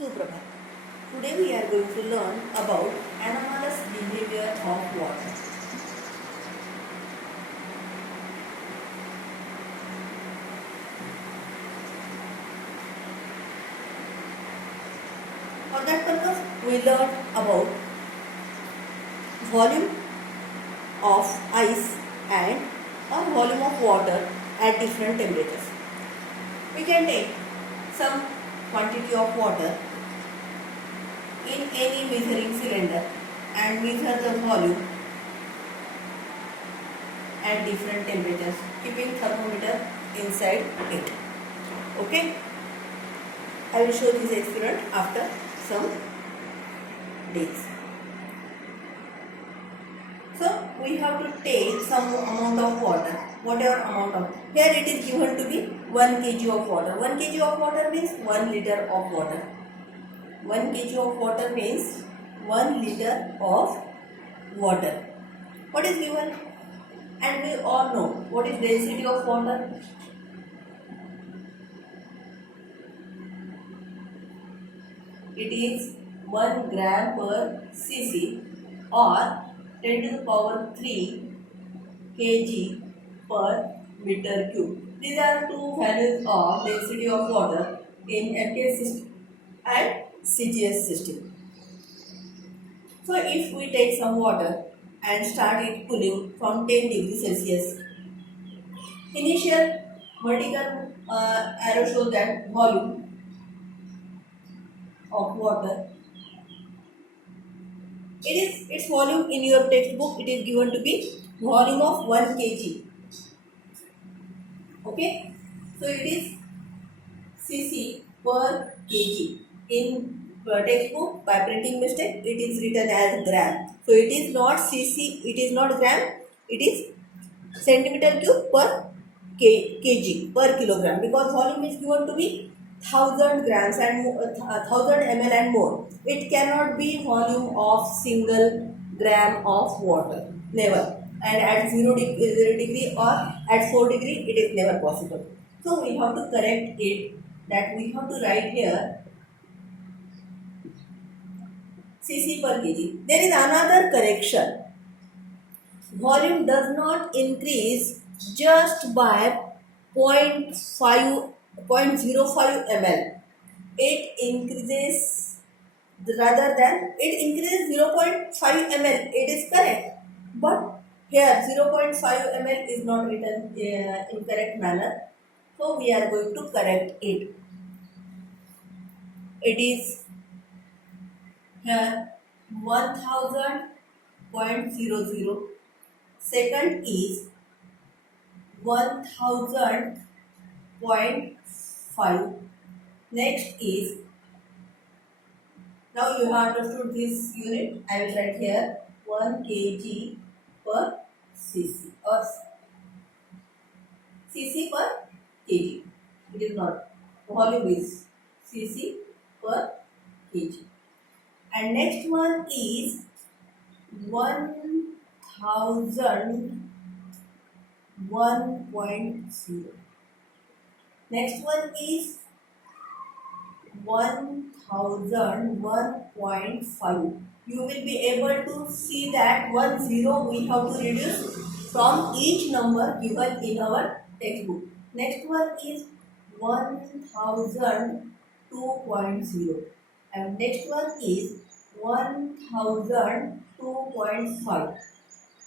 Suprabhat. Today we are going to learn about anomalous behavior of water. For that purpose, we learned about volume of ice and or volume of water at different temperatures. We can take some quantity of water in any measuring cylinder and measure the volume at different temperatures, keeping thermometer inside it. Okay, I will show this experiment after some days. So we have to take some amount of water, whatever amount of, here it is given to be 1 kg of water. 1 kg of water means 1 liter of water. 1 kg of water means 1 liter of water. What is given? And we all know what is density of water. It is 1 gram per cc or 10 to the power 3 kg per meter cube. These are two values of density of water in MTS system and CGS system. So if we take some water and start it cooling from 10 degrees Celsius, initial vertical arrow shows that volume of water. Its volume in your textbook, it is given to be volume of 1 kg. Okay, so it is cc per kg. In textbook, by printing mistake, it is written as gram. So it is not cc, it is not gram, it is centimeter cube per kg, per kilogram, because volume is given to be 1000 grams and 1000 ml and more. It cannot be volume of single gram of water, never. And at 0 degree or at 4 degree, it is never possible. So we have to correct it, that we have to write here cc per kg. There is another correction. Volume does not increase just by 0.05 ml. It increases rather than, it increases 0.5 ml. It is correct, but here 0.5 ml is not written in correct manner. So we are going to correct it. It is here 1000.00. Second is 1000.5. Next is, now you have understood this unit. I will write here 1 kg per cc or cc per kg. It is not, volume is cc per kg. And next one is 1000 1.0. Next one is 1000 1.5. You will be able to see that 10 we have to reduce from each number given in our textbook. Next one is 1000 2.0 and next one is 1000 2.5.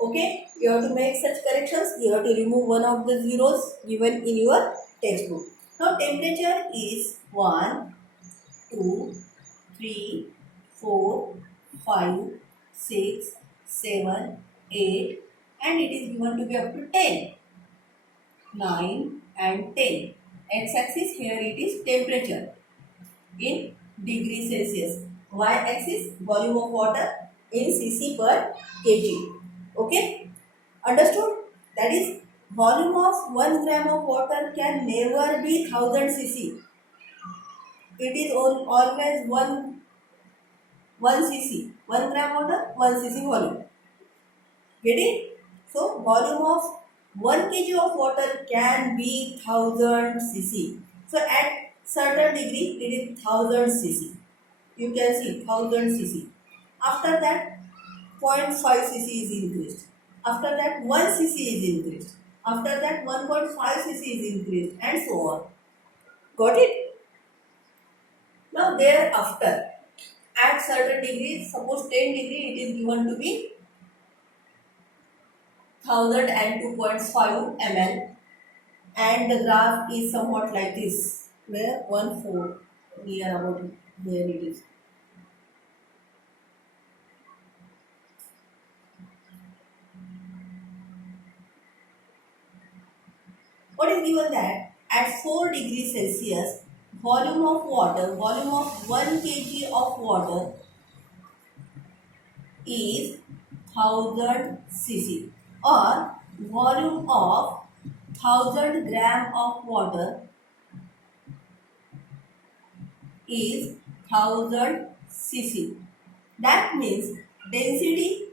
Okay, you have to make such corrections. You have to remove one of the zeros given in your textbook. Now temperature is 1, 2, 3, 4, 5, 6, 7, 8 and it is given to be up to 10. 9 and 10. X-axis, here it is temperature in degrees Celsius. Y-axis, volume of water in cc per kg. Okay, understood? That is, volume of 1 gram of water can never be 1000 cc. It is always 1 cc. 1 gram water, 1 cc volume. Get it? So volume of 1 kg of water can be 1000 cc. So at certain degree, it is 1000 cc. You can see 1000 cc. After that, 0.5 cc is increased. After that, 1 cc is increased. After that, 1.5 cc is increased, and so on. Got it? Now thereafter, at certain degree, suppose 10 degree, it is given to be 1002.5 ml, and the graph is somewhat like this, where 1 4 near about here it is. What is given that at 4 degrees Celsius, volume of 1 kg of water is 1000 cc, or volume of 1000 gram of water is 1000 cc. That means density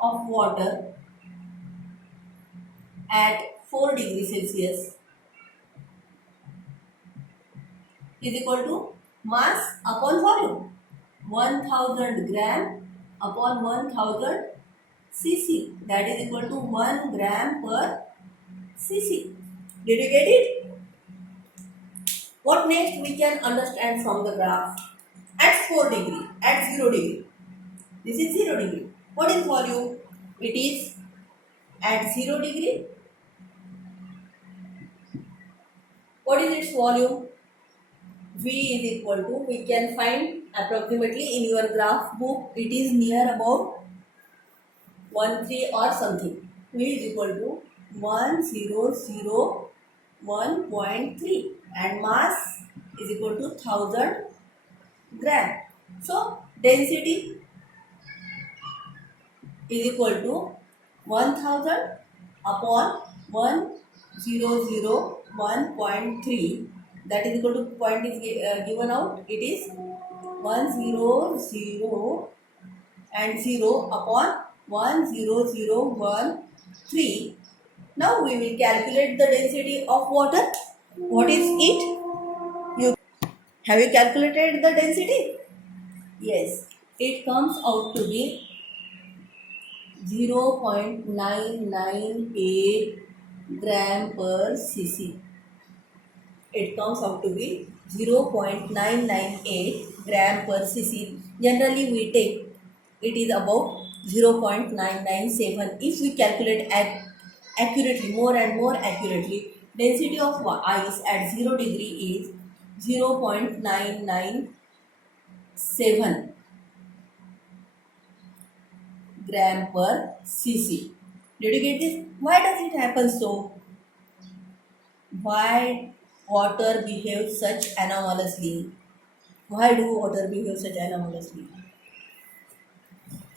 of water at 4 degrees Celsius is equal to mass upon volume. 1000 gram upon 1000 cc, that is equal to 1 gram per cc. Did you get it? What next we can understand from the graph? At 4 degree, at 0 degree. This is 0 degree. What is volume? It is at 0 degree. What is its volume? V is equal to, we can find approximately in your graph book, it is near about 13 or something. V is equal to 1001.3 and mass is equal to 1000 gram. So density is equal to 1000 upon 1001.3, that is equal to, point is given out, it is 100 and 0 upon 10013. Now we will calculate the density of water. What is it? Have you calculated the density? Yes, it comes out to be 0.998 gram per cc. It comes out to be 0.998 gram per cc. Generally we take it is about 0.997. If we calculate accurately, more and more accurately, density of ice at 0 degree is 0.997 gram per cc. Did you get this? Why does it happen so? Why water behaves such anomalously? Why do water behave such anomalously?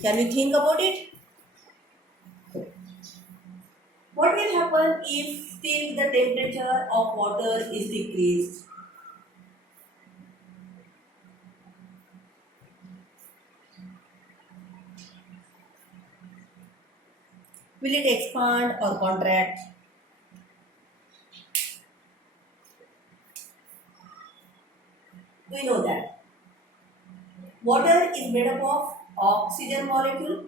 Can you think about it? What will happen if still the temperature of water is decreased? Will it expand or contract? We know that water is made up of oxygen molecule.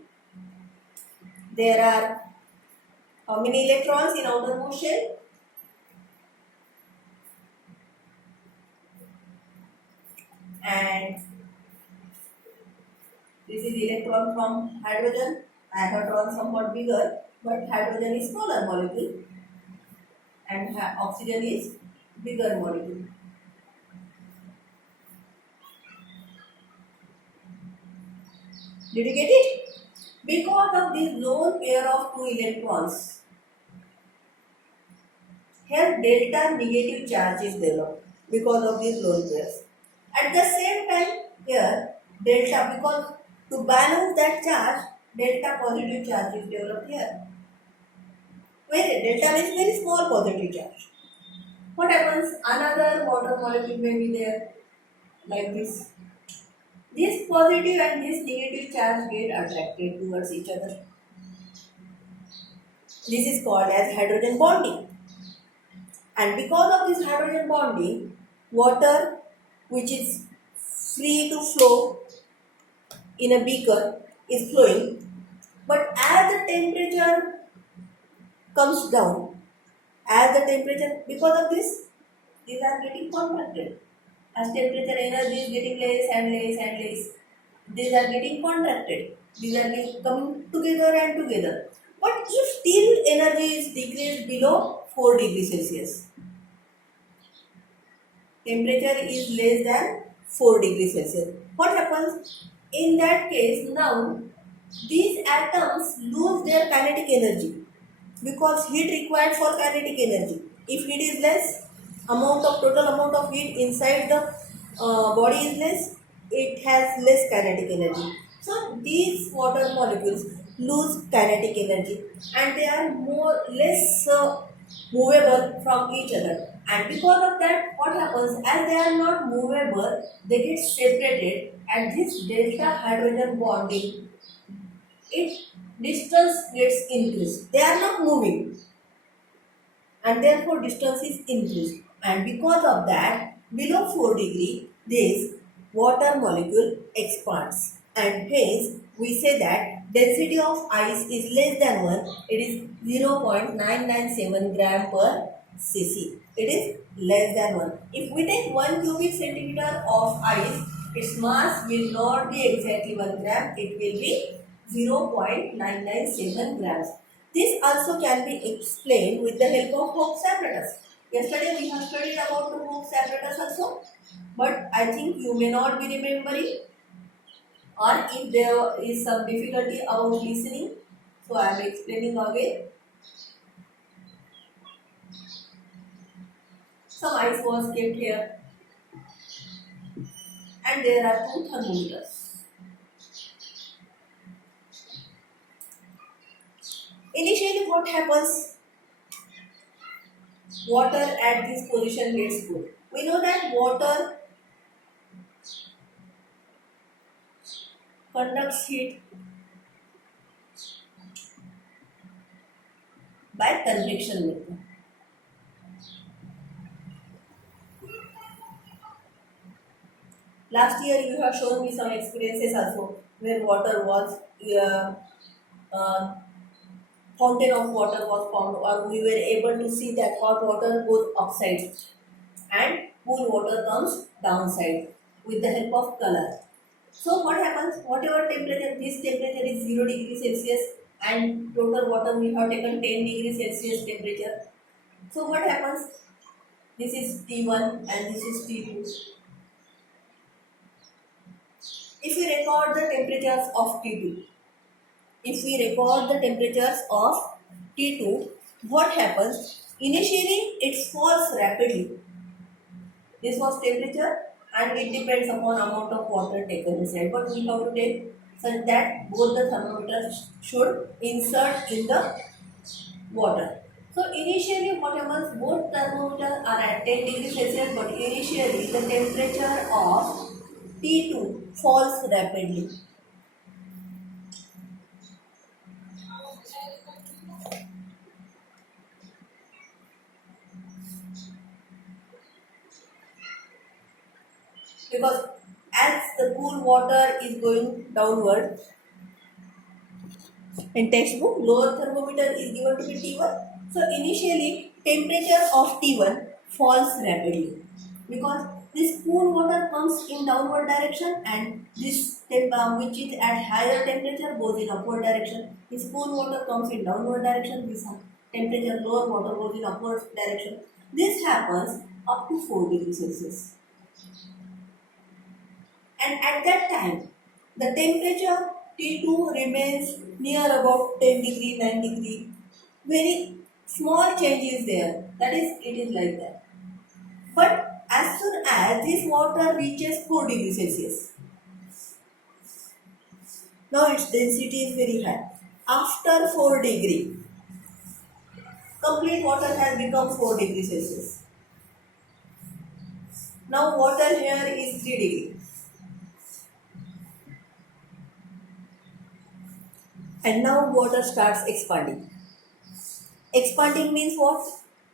There are how many electrons in outermost shell? And this is electron from hydrogen. Hydrogen somewhat bigger, but hydrogen is smaller molecule and oxygen is bigger molecule. Did you get it? Because of this lone pair of two electrons, here delta negative charge is developed because of these lone pairs. At the same time, here delta, because to balance that charge, delta positive charge is developed here. Where delta is very small positive charge. What happens? Another water molecule may be there, like this. This positive and this negative charge get attracted towards each other. This is called as hydrogen bonding. And because of this hydrogen bonding, water which is free to flow in a beaker is flowing, but as the temperature comes down, as the temperature, because of this, these are getting contracted. As temperature energy is getting less and less and less, these are getting contracted. These are coming together and together. But if still energy is decreased below 4 degrees Celsius, temperature is less than 4 degrees Celsius, what happens? In that case, now these atoms lose their kinetic energy because heat required for kinetic energy. If heat is less, total amount of heat inside the body is less, it has less kinetic energy. So these water molecules lose kinetic energy and they are more less movable from each other. And because of that, what happens? As they are not movable, they get separated, and this delta hydrogen bonding, its distance gets increased. They are not moving, and therefore distance is increased. And because of that, below 4 degree, this water molecule expands. And hence, we say that density of ice is less than 1. It is 0.997 gram per cc. It is less than 1. If we take 1 cubic centimeter of ice, its mass will not be exactly 1 gram. It will be 0.997 grams. This also can be explained with the help of Hooke's apparatus. Yesterday we have studied about the Hooke's apparatus also, but I think you may not be remembering, or if there is some difficulty about listening, so I am explaining again. Some ice was kept here, and there are two thermometers. Initially, what happens? Water at this position gets cooled. We know that water conducts heat by convection method. Last year you have shown me some experiences also where water was uh, uh, fountain of water was found, or we were able to see that hot water goes upside and cool water comes downside with the help of color. So what happens? Whatever temperature, this temperature is 0 degrees Celsius, and total water we have taken 10 degrees Celsius temperature. So what happens? This is T1 and this is T2. If we record the temperatures of T2, if we record the temperatures of T2, what happens? Initially, it falls rapidly. This was temperature, and it depends upon amount of water taken inside. But we have to take such that both the thermometers should insert in the water. So initially, what happens? Both thermometers are at 10 degrees Celsius, but initially the temperature of T2 falls rapidly. Because as the cool water is going downward, in textbook lower thermometer is given to be T1. So initially temperature of T1 falls rapidly because this cool water comes in downward direction, and this which is at higher temperature goes in upward direction. This cool water comes in downward direction, this temperature lower water goes in upward direction. This happens up to 4 degrees Celsius. And at that time, the temperature T2 remains near about 10 degree, 9 degree. Very small change is there. That is, it is like that. But as soon as this water reaches 4 degrees Celsius, now its density is very high. After 4 degree, complete water has become 4 degrees Celsius. Now water here is 3 degree. And now water starts expanding. Expanding means what?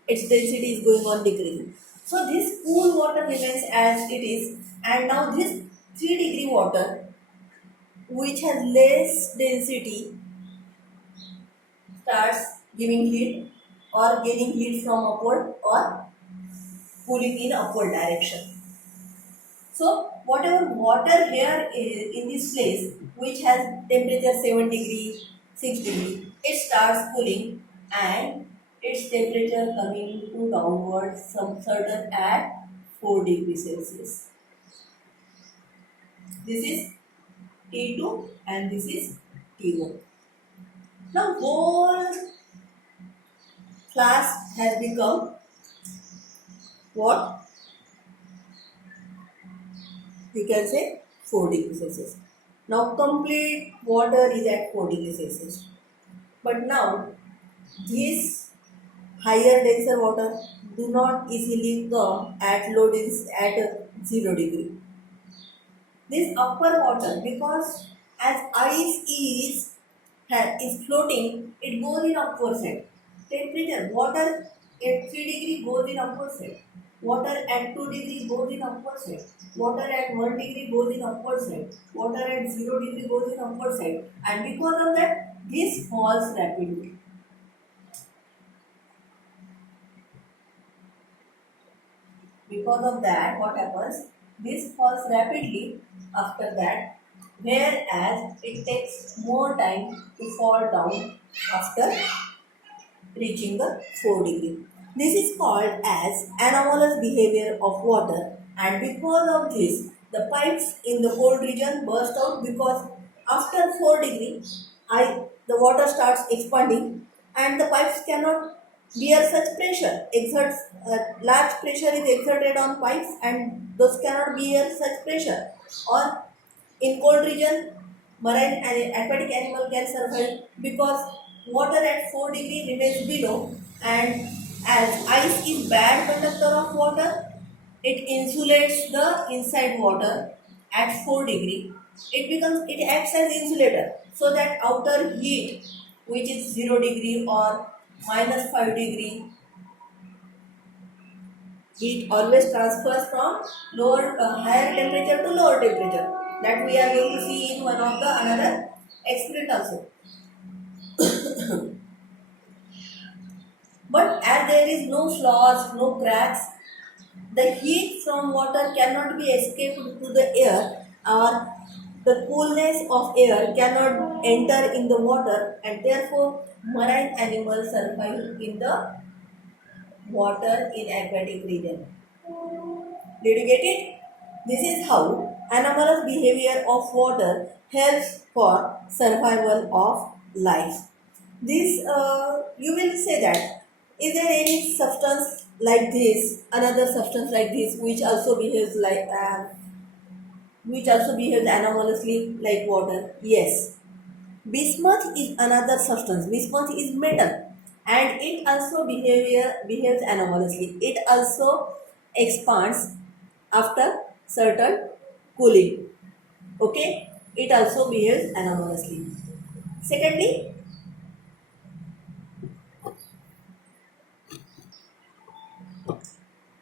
Its density is going on decreasing. So this cool water remains as it is, and now this 3-degree water which has less density starts giving heat or gaining heat from upward or pulling in upward direction. So whatever water here is in this place which has temperature 7 degree, 6 degree, it starts cooling and its temperature coming to downward some certain at 4 degrees Celsius. This is T2 and this is T1. Now whole flask has become what? You can say 4 degrees Celsius. Now complete water is at 4 degrees Celsius. But now this higher denser water do not easily come at low density at 0 degree. This upper water, because as ice is floating, it goes in upward side. Temperature water at 3 degree goes in upward side. Water at 2 degree goes in upward side. Water at 1 degree goes in upward side. Water at 0 degree goes in upward side. And because of that, this falls rapidly. Because of that, what happens? This falls rapidly after that, whereas it takes more time to fall down after reaching the 4 degree. This is called as anomalous behavior of water, and because of this, the pipes in the cold region burst out because after 4 degree, the water starts expanding and the pipes cannot bear such pressure. Large pressure is exerted on pipes and those cannot bear such pressure. Or in cold region, marine and aquatic animal can survive because water at 4 degree remains below, and as ice is bad conductor of water, it insulates the inside water at 4 degree. It acts as insulator so that outer heat which is 0 degree or minus 5 degree, heat always transfers from higher temperature to lower temperature. That we are going to see in one of the another experiment also. But as there is no flaws, no cracks, the heat from water cannot be escaped to the air, or the coolness of air cannot enter in the water, and therefore marine animals survive in the water in aquatic region. Did you get it? This is how anomalous behavior of water helps for survival of life. This you will say that is there any substance like this, another substance like this, which also behaves anomalously like water? Yes, bismuth is another substance. Bismuth is metal, and it also behaves anomalously. It also expands after certain cooling. Okay, it also behaves anomalously. Secondly,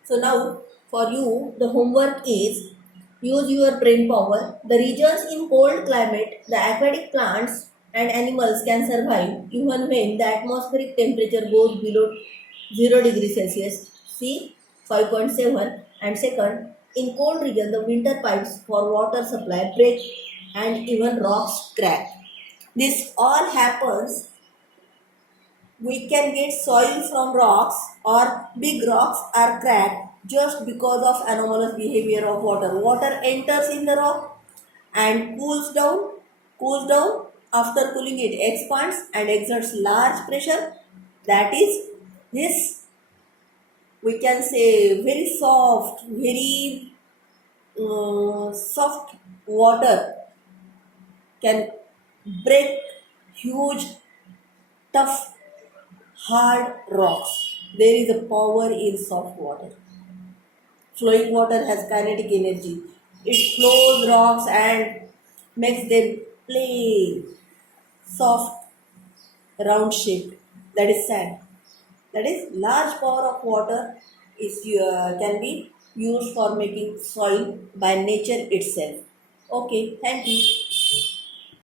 so now for you the homework is use your brain power. The regions in cold climate, the aquatic plants and animals can survive even when the atmospheric temperature goes below 0 degrees Celsius. See 5.7. And second, in cold region the winter pipes for water supply break and even rocks crack. This all happens. We can get soil from rocks, or big rocks are cracked just because of anomalous behavior of water. Water enters in the rock and cools down. After cooling, it expands and exerts large pressure. That is, this we can say very soft water can break huge, tough, hard rocks. There is a power in soft water. Flowing water has kinetic energy. It flows rocks and makes them plain, soft, round shaped. That is sand. That is large power of water can be used for making soil by nature itself. Okay, thank you.